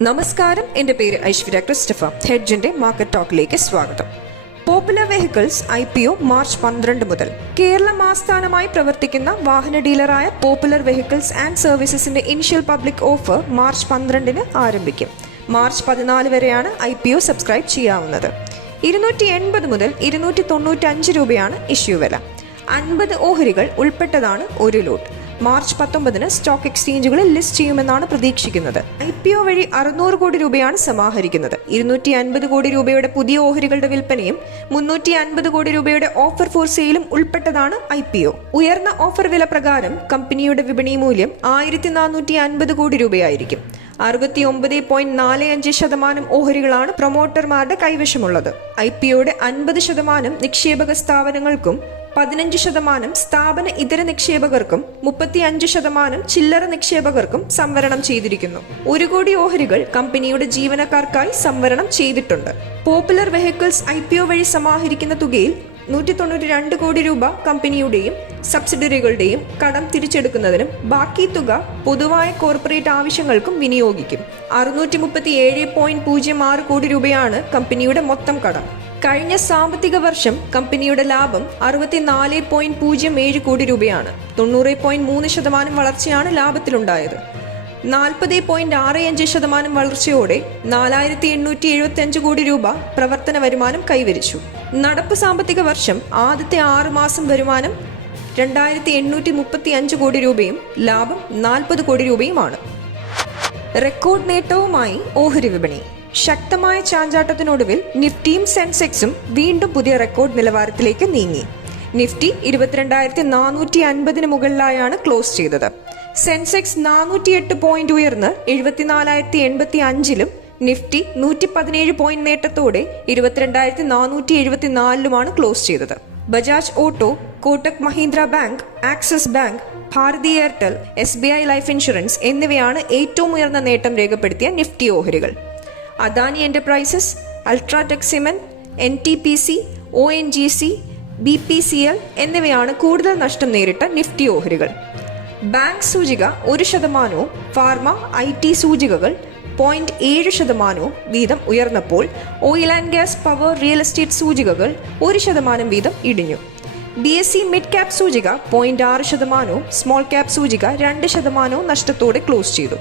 നമസ്കാരം. എന്റെ പേര് ഐശ്വര്യ ക്രിസ്റ്റഫ. ഹെഡ്ജിന്റെ മാർക്കറ്റ് ടോക്കിലേക്ക് സ്വാഗതം. Popular vehicles I P O March പന്ത്രണ്ട് മുതൽ കേരളം ആസ്ഥാനമായി പ്രവർത്തിക്കുന്ന വാഹന ഡീലറായ പോപ്പുലർ വെഹിക്കിൾസ് ആൻഡ് സർവീസസിന്റെ ഇനിഷ്യൽ പബ്ലിക് ഓഫർ മാർച്ച് പന്ത്രണ്ടിന് ആരംഭിക്കും. മാർച്ച് പതിനാല് വരെയാണ് ഐ പി ഒ സബ്സ്ക്രൈബ് ചെയ്യാവുന്നത്. ഇരുന്നൂറ്റി എൺപത് മുതൽ ഇരുന്നൂറ്റി തൊണ്ണൂറ്റി അഞ്ച് രൂപയാണ് ഇഷ്യൂ വില. അൻപത് ഓഹരികൾ ഉൾപ്പെട്ടതാണ് ഒരു ലോട്ട് മാർച്ച് പത്തൊമ്പതിന് സ്റ്റോക്ക് എക്സ്ചേഞ്ചുകളിൽ ലിസ്റ്റ് ചെയ്യുമെന്നാണ് പ്രതീക്ഷിക്കുന്നത്. ഐ പി ഒ വഴി അറുന്നൂറ് കോടി രൂപയാണ് സമാഹരിക്കുന്നത്. ഇരുന്നൂറ്റി അൻപത് കോടി രൂപയുടെ പുതിയ ഓഹരികളുടെ വിൽപ്പനയും മുന്നൂറ്റി അൻപത് കോടി രൂപയുടെ ഓഫർ ഫോർ സെയിലും ഉൾപ്പെട്ടതാണ് ഐ പി ഒ. ഉയർന്ന ഓഫർ വില പ്രകാരം കമ്പനിയുടെ വിപണി മൂല്യം ആയിരത്തി നാനൂറ്റി അൻപത് കോടി രൂപയായിരിക്കും. അറുപത്തി ഒമ്പത് പോയിന്റ് നാല് അഞ്ച് ശതമാനം ഓഹരികളാണ് പ്രൊമോട്ടർമാരുടെ കൈവശമുള്ളത്. ഐ പി ഒയുടെ അൻപത് ശതമാനം നിക്ഷേപക സ്ഥാപനങ്ങൾക്കും പതിനഞ്ച് ശതമാനം സ്ഥാപന ഇതര നിക്ഷേപകർക്കും മുപ്പത്തി അഞ്ച് ശതമാനം ചില്ലറ നിക്ഷേപകർക്കും സംവരണം ചെയ്തിരിക്കുന്നു. ഒരു കോടി ഓഹരികൾ കമ്പനിയുടെ ജീവനക്കാർക്കായി സംവരണം ചെയ്തിട്ടുണ്ട്. പോപ്പുലർ വെഹിക്കിൾസ് ഐ വഴി സമാഹരിക്കുന്ന തുകയിൽ നൂറ്റി തൊണ്ണൂറ്റി രണ്ട് കോടി രൂപ കമ്പനിയുടെയും സബ്സിഡറികളുടെയും കടം തിരിച്ചെടുക്കുന്നതിനും ബാക്കി തുക പൊതുവായ കോർപ്പറേറ്റ് ആവശ്യങ്ങൾക്കും വിനിയോഗിക്കും. അറുന്നൂറ്റി മുപ്പത്തി ഏഴ് പോയിന്റ് പൂജ്യം ആറ് കോടി രൂപയാണ് കമ്പനിയുടെ മൊത്തം കടം. കഴിഞ്ഞ സാമ്പത്തിക വർഷം കമ്പനിയുടെ ലാഭം അറുപത്തിനാല് പോയിന്റ് പൂജ്യം ഏഴ് കോടി രൂപയാണ്. തൊണ്ണൂറ് പോയിന്റ് മൂന്ന് ശതമാനം വളർച്ചയാണ് ലാഭത്തിലുണ്ടായത്. നാൽപ്പത് പോയിന്റ് ആറ് അഞ്ച് ശതമാനം വളർച്ചയോടെ നാലായിരത്തി എണ്ണൂറ്റി എഴുപത്തി അഞ്ച് കോടി രൂപ പ്രവർത്തന വരുമാനം കൈവരിച്ചു. നടപ്പ് സാമ്പത്തിക വർഷം ആദ്യത്തെ ആറ് മാസം വരുമാനം രണ്ടായിരത്തി എണ്ണൂറ്റി മുപ്പത്തി അഞ്ച് കോടി രൂപയും ലാഭം നാൽപ്പത് കോടി രൂപയുമാണ്. റെക്കോർഡ് നേട്ടവുമായി ഓഹരി വിപണി. ശക്തമായ ചാഞ്ചാട്ടത്തിനൊടുവിൽ നിഫ്റ്റിയും സെൻസെക്സും വീണ്ടും പുതിയ റെക്കോർഡ് നിലവാരത്തിലേക്ക് നീങ്ങി. നിഫ്റ്റി ഇരുപത്തിരണ്ടായിരത്തി നാനൂറ്റി അൻപതിന് മുകളിലായാണ് ക്ലോസ് ചെയ്തത്. സെൻസെക്സ് നാനൂറ്റിയെട്ട് പോയിന്റ് ഉയർന്ന് എഴുപത്തിനാലായിരത്തി എൺപത്തി അഞ്ചിലും നിഫ്റ്റി നൂറ്റി പതിനേഴ് പോയിന്റ് നേട്ടത്തോടെ ഇരുപത്തിരണ്ടായിരത്തി നാനൂറ്റി എഴുപത്തിനാലിലുമാണ് ക്ലോസ് ചെയ്തത്. Bajaj Auto Kotak Mahindra Bank Axis Bank Bharti Airtel S B I Life Insurance എന്നിവയാണ് ഏറ്റവും ഉയർന്ന നേട്ടം രേഖപ്പെടുത്തിയ നിഫ്റ്റി ഓഹരികൾ. Adani Enterprises UltraTech Cement N T P C O N G C B P C L എന്നിവയാണ് കൂടുതൽ നഷ്ടം നേരിട്ട നിഫ്റ്റി ഓഹരികൾ. ബാങ്ക് സൂചിക ഒരു ശതമാനവും ഫാർമ ഐ ടി സൂചികകൾ പോയിന്റ് ഏഴ് ശതമാനവും വീതം ഉയർന്നപ്പോൾ oil and gas power real estate സൂചികകൾ ഒരു ശതമാനം വീതം ഇടിഞ്ഞു. B S E mid cap സൂചിക പോയിന്റ് ആറ് ശതമാനവും സ്മോൾ ക്യാപ് സൂചിക രണ്ട് ശതമാനവും നഷ്ടത്തോടെ ക്ലോസ് ചെയ്തു.